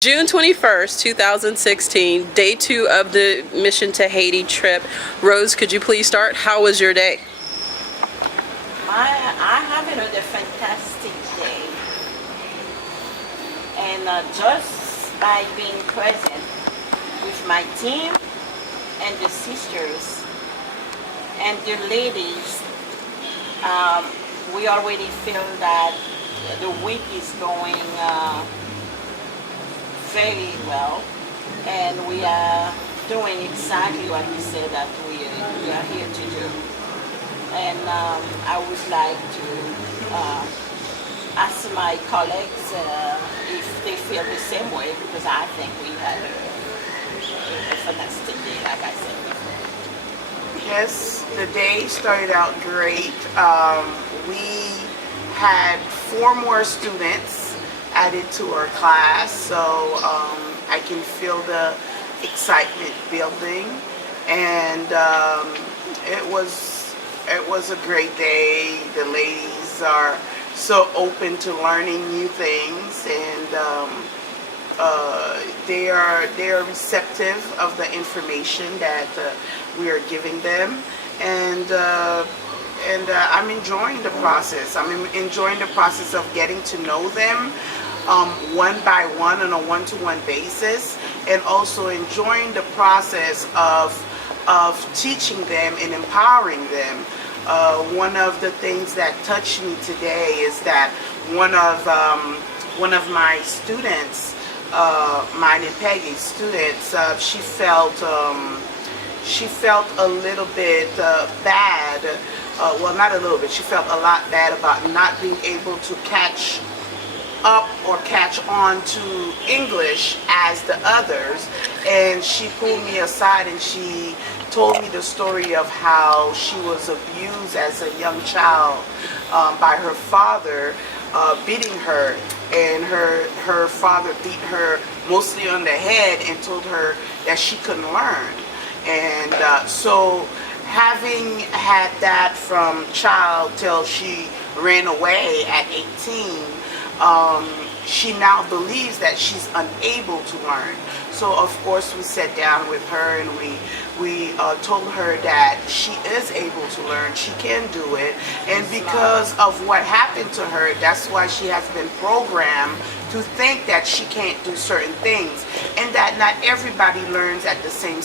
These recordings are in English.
June 21st, 2016, day 2 of the mission to Haiti trip. Rose, could you please start? How was your day? I having a fantastic day, and just by being present with my team and the sisters and the ladies, we already feel that the week is going very well, and we are doing exactly what we said that we are here to do. And I would like to ask my colleagues if they feel the same way, because I think we had a fantastic day, like I said before. Yes, the day started out great. We had 4 more students added to our class, so I can feel the excitement building, and it was a great day. The ladies are so open to learning new things, and they are receptive of the information that we are giving them, and I'm enjoying the process. I'm enjoying the process of getting to know them one by one on a one-to-one basis, and also enjoying the process of teaching them and empowering them. One of the things that touched me today is that one of my students, mine and Peggy's students, she felt a little bit bad. Well, not a little bit. She felt a lot bad about not being able to catch up or catch on to English as the others, and she pulled me aside and she told me the story of how she was abused as a young child by her father, beating her, and her father beat her mostly on the head and told her that she couldn't learn. And so having had that from child till she ran away at 18, she now believes that she's unable to learn. So of course we sat down with her and we told her that she is able to learn, she can do it, and because of what happened to her, that's why she has been programmed to think that she can't do certain things, and that not everybody learns at the same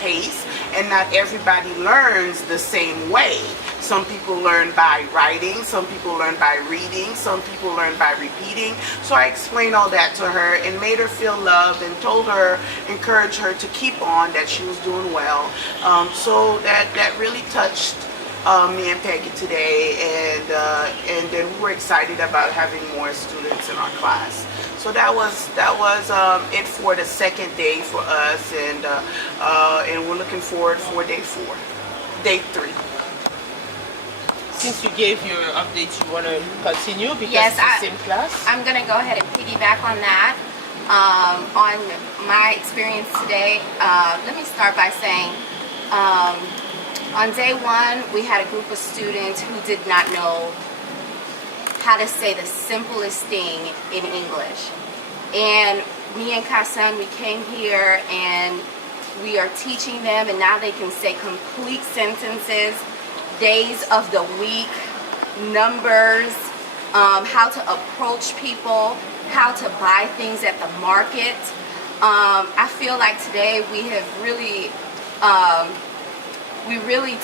pace, and not everybody learns the same way. Some people learn by writing, some people learn by reading, some people learn by repeating. So I explained all that to her and made her feel loved and told her, encouraged her to keep on, that she was doing well. So that really touched me and Peggy today, and then we were excited about having more students in our class. So that was it for the second day for us, and we're looking forward for day 3. Since you gave your update, you want to continue because yes, it's the same class? I'm going to go ahead and piggyback on that. On my experience today, let me start by saying on day 1, we had a group of students who did not know how to say the simplest thing in English. And me and Kassan, we came here and we are teaching them, and now they can say complete sentences, days of the week, numbers, how to approach people, how to buy things at the market. I feel like today we have really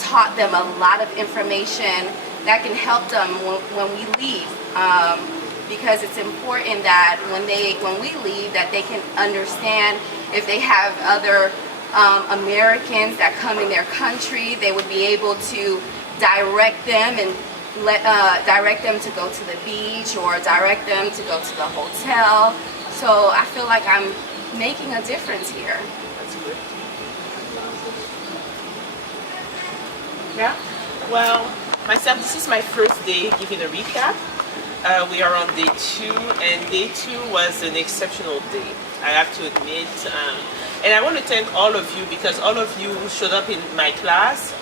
taught them a lot of information that can help them when we leave, because it's important that when we leave that they can understand. If they have other Americans that come in their country, they would be able to direct them and direct them to go to the beach or direct them to go to the hotel. So I feel like I'm making a difference here. That's good. Yeah. Well, myself, this is my first day giving a recap. We are on day 2, and day 2 was an exceptional day. I have to admit. And I want to thank all of you because all of you showed up in my class.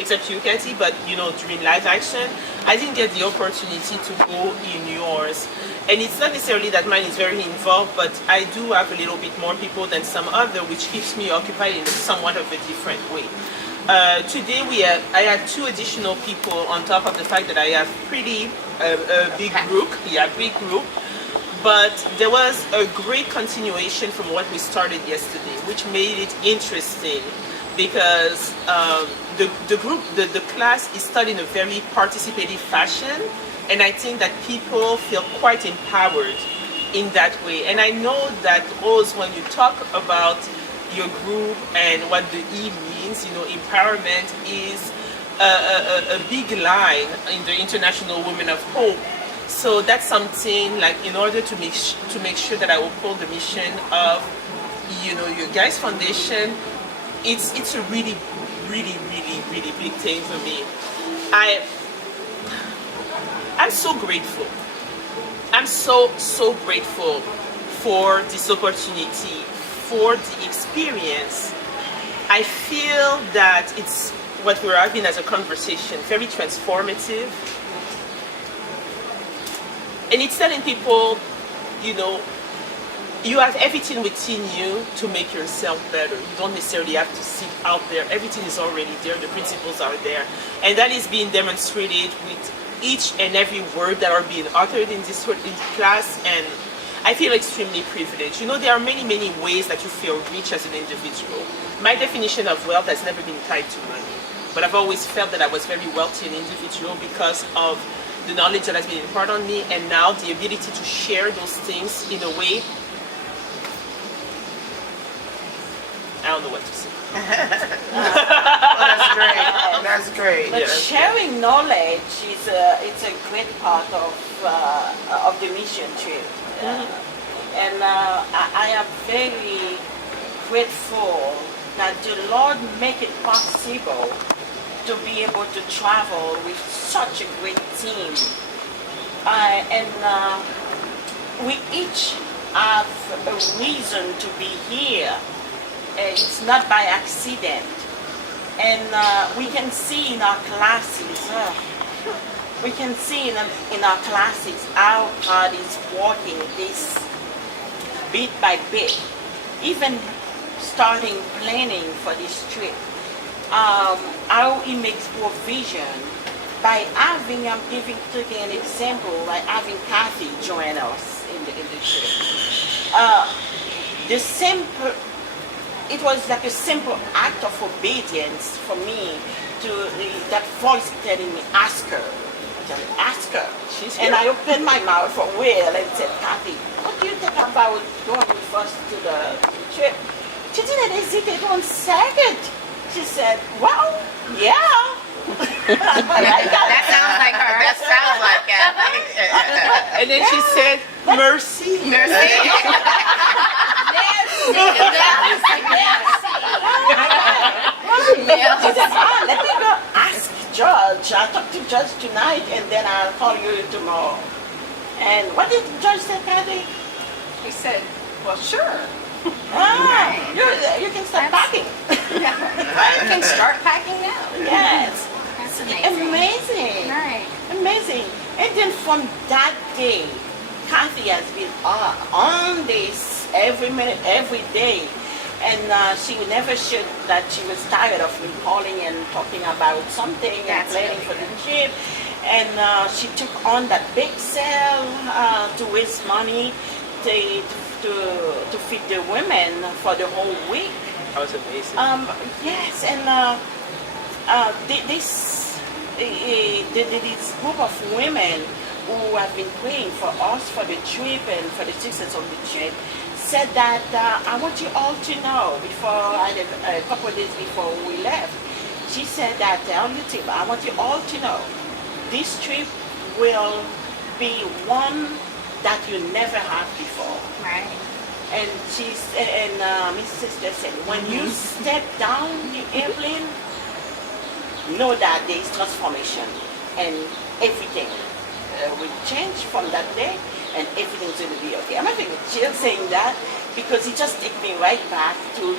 Except you, Katie, but during live action, I didn't get the opportunity to go in yours. And it's not necessarily that mine is very involved, but I do have a little bit more people than some other, which keeps me occupied in somewhat of a different way. Today I had 2 additional people on top of the fact that I have pretty big group. Big group. But there was a great continuation from what we started yesterday, which made it interesting because the class is taught in a very participative fashion, and I think that people feel quite empowered in that way. And I know that also when you talk about your group and what the E means, empowerment is a big line in the International Women of Hope. So that's something like in order to make sure that I uphold the mission of your guys' foundation. It's a really big thing for me. I'm so grateful. I'm so grateful for this opportunity, for the experience. I feel that it's what we're having as a conversation, very transformative. And it's telling people, you have everything within you to make yourself better. You don't necessarily have to seek out there. Everything is already there. The principles are there. And that is being demonstrated with each and every word that are being uttered in this class. And I feel extremely privileged. There are many ways that you feel rich as an individual. My definition of wealth has never been tied to money. But I've always felt that I was very wealthy an individual because of the knowledge that has been imparted on me, and now the ability to share those things in a way, I don't know what to say. Well, that's great. But sharing knowledge it's a great part of the mission trip. And I am very grateful that the Lord make it possible to be able to travel with such a great team. We each have a reason to be here. It's not by accident. And we can see in our classes, how God is working this bit by bit, even starting planning for this trip. How he makes provision by having, I'm giving today an example, by having Kathy join us in the trip. It was like a simple act of obedience for me to that voice telling me, ask her. Ask her. And I opened my mouth for real and said, Kathy, what do you think about going with us to the trip? She didn't hesitate 1 second. She said, well, yeah. That sounds like her. That sounds like Kathy. And then she said, mercy. She said, let me go ask Judge. I'll talk to Judge tonight and then I'll call you tomorrow. And what did Judge say, Kathy? He said, well, sure. You can start packing. You can start packing now. Yes. That's amazing. Right. Amazing. And then from that day, Kathy has been on this every minute, every day. And she never showed that she was tired of me calling and talking about something and planning for the trip. And she took on that big sale to raise money to feed the women for the whole week. That was amazing. Yes, and this group of women who have been praying for us for the trip and for the success of the trip said that I want you all to know a couple of days before we left, she said that I want you all to know this trip will be one that you never had before. Right. And Miss Sister said, when you step down the airplane, know that there is transformation and everything will change from that day. and everything's going to be okay. I'm having a chill saying that because it just takes me right back to,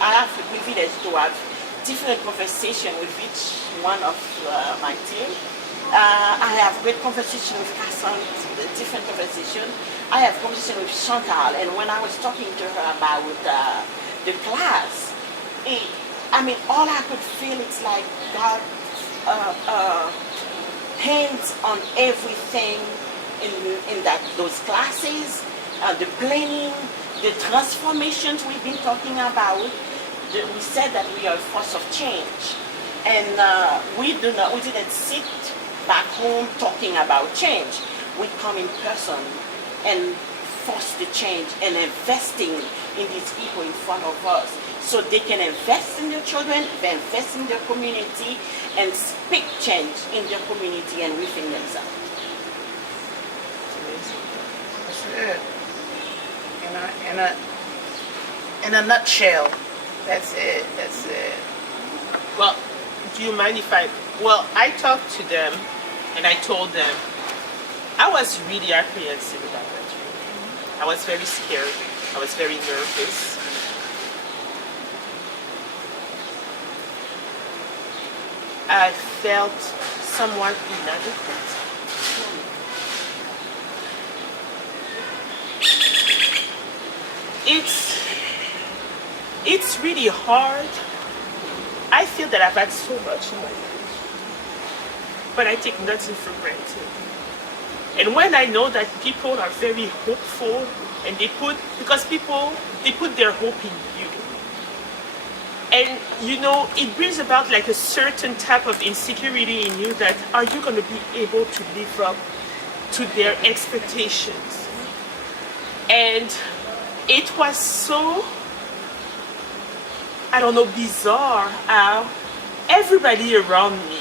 I have the privilege to have different conversation with each one of my team. I have great conversation with Casson, different conversation. I have conversation with Chantal, and when I was talking to her about the class, all I could feel it's like God hands on everything in those classes, the planning, the transformations we've been talking about. We said that we are a force of change, and we didn't sit back home talking about change. We come in person and force the change and investing in these people in front of us so they can invest in their children, they invest in their community, and speak change in their community and within themselves. That's it. In a nutshell, that's it. That's it. Well, do you mind if I talked to them and I told them I was really apprehensive about that trip. I was very scared. I was very nervous. I felt somewhat inadequate. It's really hard. I feel that I've had so much in my life, but I take nothing for granted. And when I know that people are very hopeful and they put their hope in you, and it brings about like a certain type of insecurity in you that are you going to be able to live up to their expectations? And it was so, bizarre how everybody around me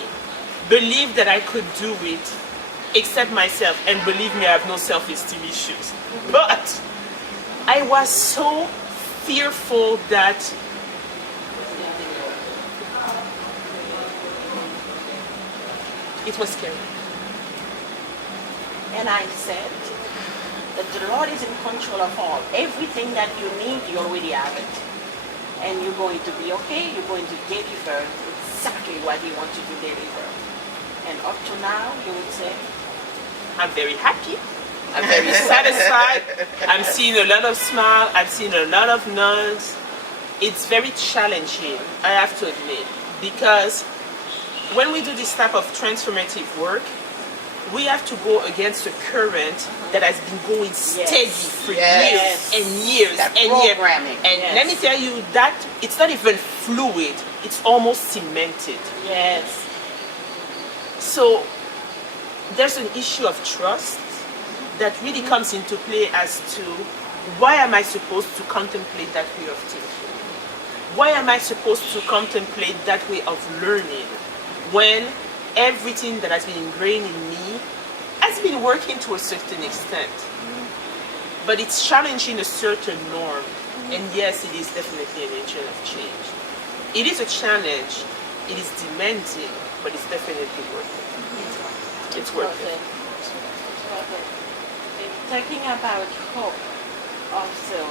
believed that I could do it except myself, and believe me, I have no self-esteem issues. But I was so fearful that it was scary. And I said that the Lord is in control of all. Everything that you need, you already have it. And you're going to be okay. You're going to deliver exactly what He wants you to deliver. And up to now, you would say, I'm very happy. I'm very satisfied. I'm seeing a lot of smile. I've seen a lot of nods. It's very challenging, I have to admit, because when we do this type of transformative work, we have to go against a current that has been going steady for years and years that and programming. years. And let me tell you that it's not even fluid, it's almost cemented. Yes. So there's an issue of trust that really comes into play as to why am I supposed to contemplate that way of thinking? Why am I supposed to contemplate that way of learning when everything that has been ingrained in me has been working to a certain extent? But it's challenging a certain norm. And yes, it is definitely an agent of change. It is a challenge, it is demanding, but it's definitely worth it. It's worth it. Talking about hope also.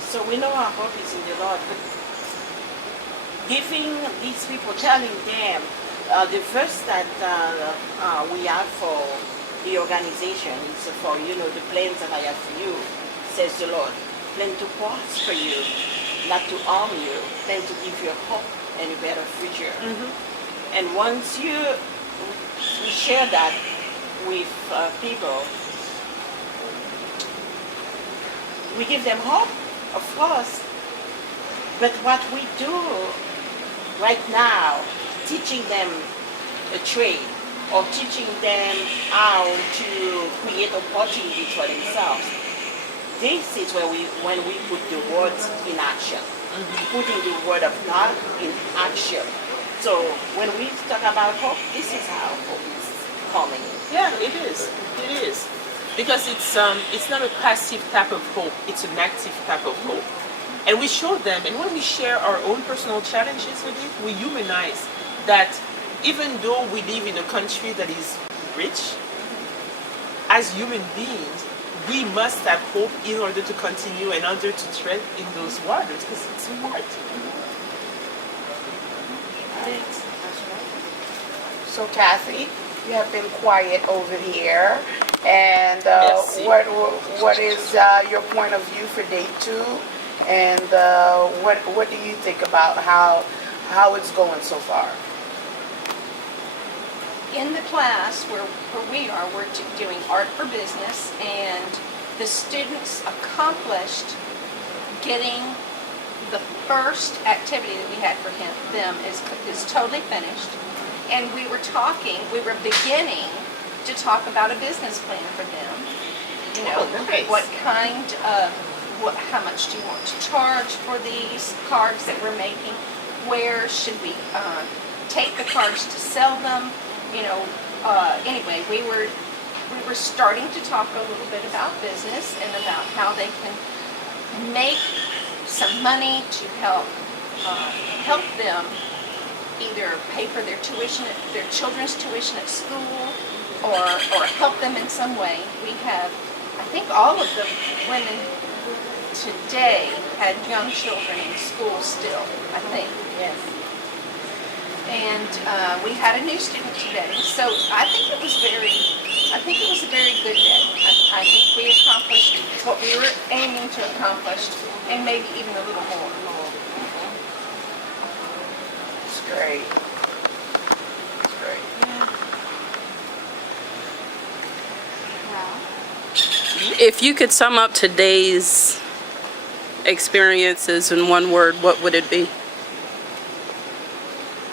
So we know our hope is in the Lord, but giving these people, telling them, the verse that we have for the organization is for, the plans that I have for you, says the Lord. Plan to prosper you, not to harm you, plan to give you a hope and a better future. Mm-hmm. And once we share that with people, we give them hope, of course. But what we do right now, teaching them a trade or teaching them how to create opportunities for themselves, this is when we put the words in action, putting the word of God in action. So when we talk about hope, this is how hope is coming. Yeah, it is. It is. Because it's not a passive type of hope, it's an active type of hope. And we show them, and when we share our own personal challenges with it, we humanize that even though we live in a country that is rich, as human beings, we must have hope in order to continue and order to tread in those waters, because it's hard. Thanks. So Kathy, you have been quiet over here, and Merci. what is your point of view for day 2, and what do you think about how it's going so far? In the class where we are, we're doing art for business, and the students accomplished getting the first activity that we had for them is totally finished. And we were beginning to talk about a business plan for them. You know, nice. what kind of, how much do you want to charge for these cards that we're making? Where should we take the cards to sell them? You know, anyway, we were starting to talk a little bit about business and about how they can make some money to help them either pay for their tuition, their children's tuition at school, or help them in some way. We have, I think all of the women today had young children in school still, I think. Yes. And we had a new student today, so I think it was a very good day. I think we accomplished what we were aiming to accomplish, and maybe even a little more. It's great. It's great. Well, If you could sum up today's experiences in one word, what would it be?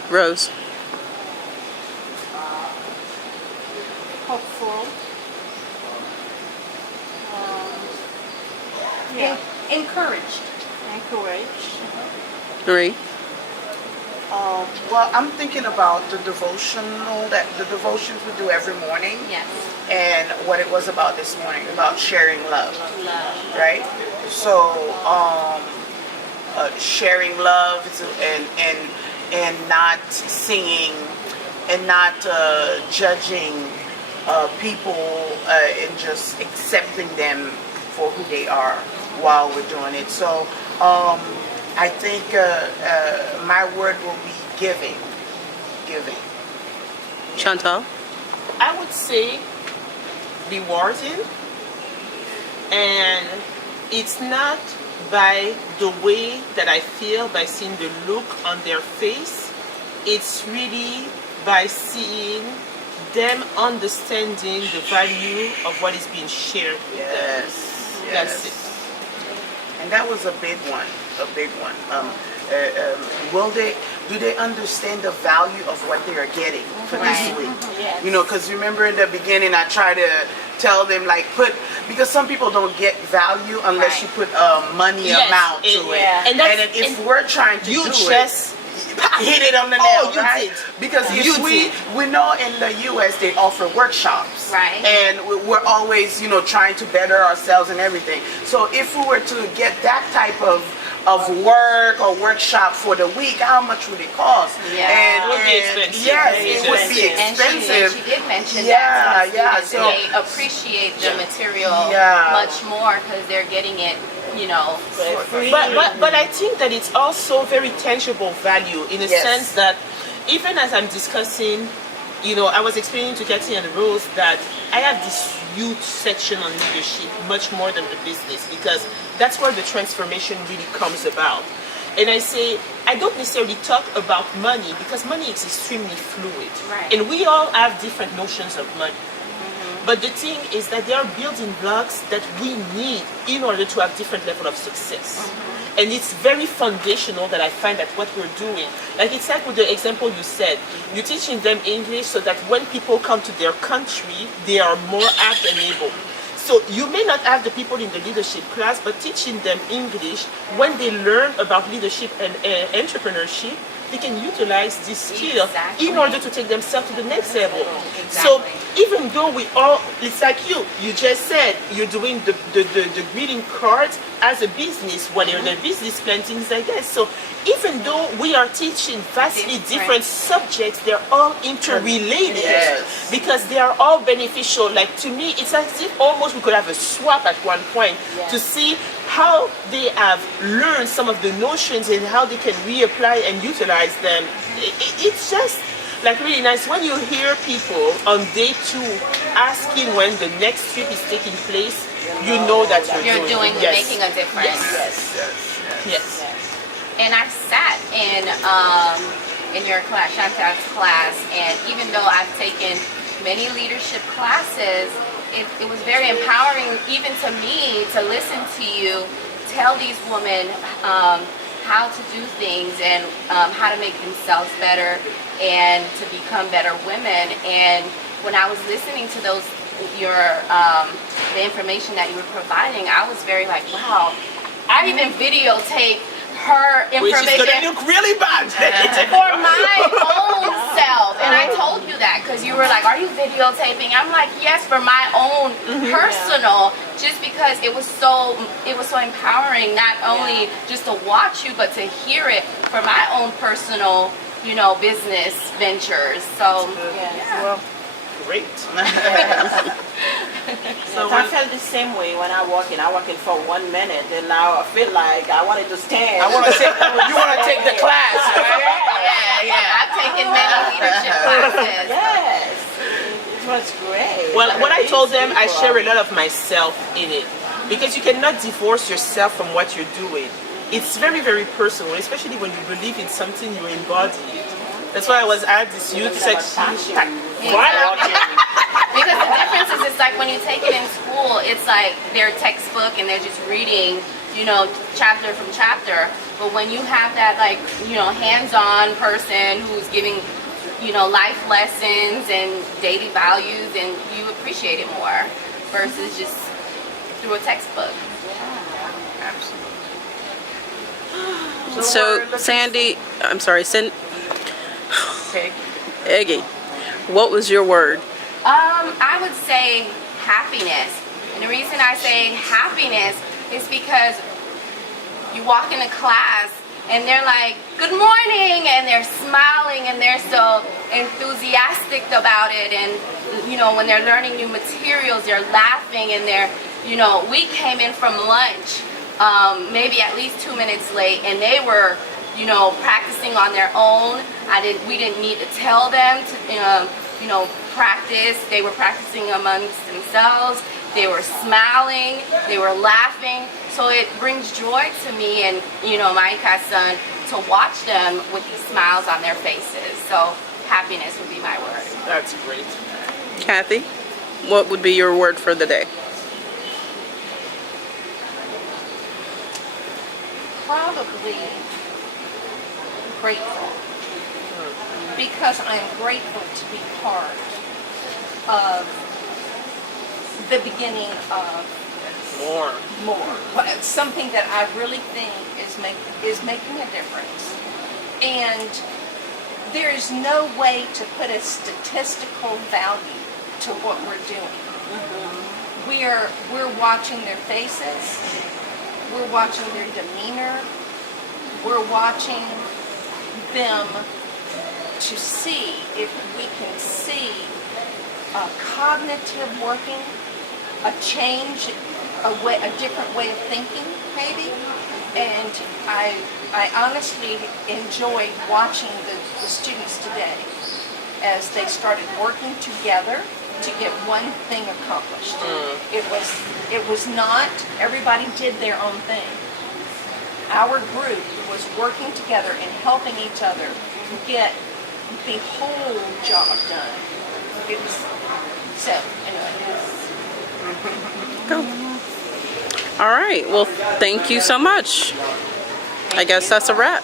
Rose. Hopeful. Encouraged. Marie. Well, I'm thinking about the devotions we do every morning, yes. and what it was about this morning, about sharing love, right? So, sharing love and not singing and not judging people and just accepting them for who they are while we're doing it. So I think my word will be giving. Chantal. I would say rewarding, and it's not by the way that I feel, by seeing the look on their face. It's really by seeing them understanding the value of what is being shared with them. Yes. That's it. And that was a big one. Do they understand the value of what they are getting for this Right. week? Yes. You know, because remember in the beginning I try to tell them because some people don't get value unless Right. you put a money Yes, amount to it. yeah. And that's- then if and we're trying to you do just hit it on the Oh, nail, you right? did. Because You if we know in the U.S. they offer workshops, Right. and we're always trying to better ourselves and everything. So if we were to get that type of work or workshop for the week, how much would it cost? Yeah. And, It would be and expensive. yes, Very it would be expensive. And expensive. she did mention Yeah, that yeah, to students, so- they appreciate the material Yeah. much more because they're getting it, But I think that it's also very tangible value in a Yes. sense that even as I'm discussing, I was explaining to Katie and Rose that I have this huge section on leadership, much more than the business, because that's where the transformation really comes about. And I say, I don't necessarily talk about money because money is extremely fluid. Right. And we all have different notions of money. But the thing is that there are building blocks that we need in order to have different level of success. And it's very foundational that I find that what we're doing. Like it's like with the example you said, you're teaching them English so that when people come to their country, they are more apt and able. So you may not have the people in the leadership class, but teaching them English, when they learn about leadership and entrepreneurship, they can utilize this skill Exactly. in order to take themselves to the next level. Exactly. So even though we all, it's like you just said, you're doing the greeting cards as a business, whatever the business plan, things like that. So even though we are teaching vastly different subjects, they're all interrelated Yes. because they are all beneficial. Like to me, it's as if almost we could have a swap at one point to see how they have learned some of the notions and how they can reapply and utilize them. It's just like really nice when you hear people on day 2 asking when the next trip is taking place. You know that You're doing, yes. making a difference. Yes. And I sat in your class, Chantal's class, and even though I've taken many leadership classes, it was very empowering even to me to listen to you tell these women how to do things and how to make themselves better and to become better women. And when I was listening to those, the information that you were providing, I was very like, wow. I even videotaped her Which is information gonna look really bad. for my own self. And I told you that because you were like, are you videotaping? I'm like, yes, for my own personal, just because it was so empowering, not only just to watch you, but to hear it for my own personal, business ventures. So, Well, great. So I felt the same way when I walk in. I walk in for 1 minute, and now I feel like I wanted to stand. I want to take. You want to take the class, right? yeah. I've taken many leadership classes. Yes, it was great. Well, what I told them, I share a lot of myself in it because you cannot divorce yourself from what you're doing. It's very, very personal, especially when you believe in something you embody it. That's why I had this youth section. Because the difference is, it's like when you take it in school, it's like their textbook and they're just reading, chapter from chapter. But when you have that, like, hands-on person who's giving, life lessons and daily values, and you appreciate it more versus just through a textbook. So Sandy, I'm sorry, Eggy, what was your word? I would say happiness. And the reason I say happiness is because you walk into class and they're like, good morning, and they're smiling and they're so enthusiastic about it. And, when they're learning new materials, they're laughing and they're, we came in from lunch, maybe at least 2 minutes late, and they were, practicing on their own. We didn't need to tell them to, practice. They were practicing amongst themselves. They were smiling. They were laughing. So it brings joy to me and, Maika's son to watch them with these smiles on their faces. So happiness would be my word. That's great. Kathy, what would be your word for the day? Probably grateful, because I'm grateful to be part of the beginning of More. but it's something that I really think is making a difference. And there is no way to put a statistical value to what we're doing. We're watching their faces. We're watching their demeanor. We're watching them to see if we can see a cognitive working, a change, a different way of thinking, maybe. And I honestly enjoyed watching the students today as they started working together to get one thing accomplished. It was not everybody did their own thing. Our group was working together and helping each other get the whole job done. It was so anyway. Go. All right. Well, thank you so much. I guess that's a wrap.